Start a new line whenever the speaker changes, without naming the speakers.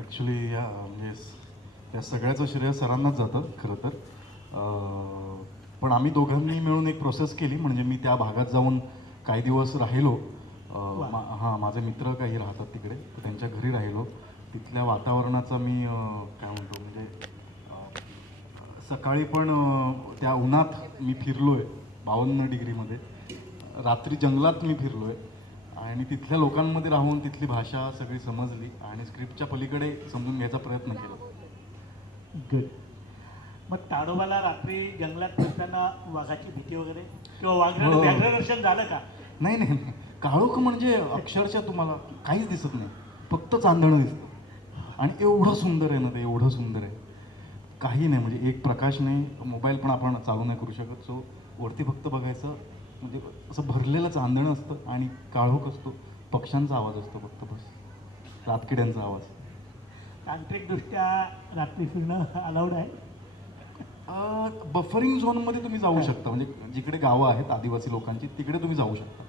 Actually या म्हणजे या सगळ्याचं श्रेय सरांनाच जातं खरं तर. पण आम्ही दोघांनी मिळून एक प्रोसेस केली म्हणजे मी त्या भागात जाऊन काही दिवस राहिलो. मा- हां माझे मित्र काही राहतात तिकडे तर त्यांच्या घरी राहिलो. तिथल्या वातावरणाचा मी काय म्हणतो म्हणजे सकाळी पण त्या उन्हात मी फिरलो आहे बावन्न डिग्रीमध्ये. रात्री जंगलात मी फिरलो आहे आणि तिथल्या लोकांमध्ये राहून तिथली भाषा सगळी समजली आणि स्क्रिप्टच्या पलीकडे समजून घ्यायचा प्रयत्न केला.
गुड मग ताडोबाला रात्री जंगलात फिरताना वाघाची भीती वगैरे? किंवा वाघ
हो.
व्याघ्रदर्शन झालं का?
नाही नाही नाही. काळोख म्हणजे अक्षरशः तुम्हाला काहीच दिसत नाही. फक्त चांदणं दिसतं. आणि एवढं सुंदर आहे ना ते एवढं सुंदर आहे. काही नाही म्हणजे एक प्रकाश नाही. मोबाईल पण आपण चालू नाही करू शकत. सो वरती फक्त बघायचं. म्हणजे असं भरलेलं चांदणं असतं आणि काळोख असतो. पक्ष्यांचा आवाज असतो फक्त बस. रातकिड्यांचा आवाज.
तांत्रिकदृष्ट्या रात्री फिरणं अलाउड आहे.
बफरिंग झोनमध्ये तुम्ही जाऊ शकता. म्हणजे जिकडे गावं आहेत आदिवासी लोकांची तिकडे तुम्ही जाऊ शकता.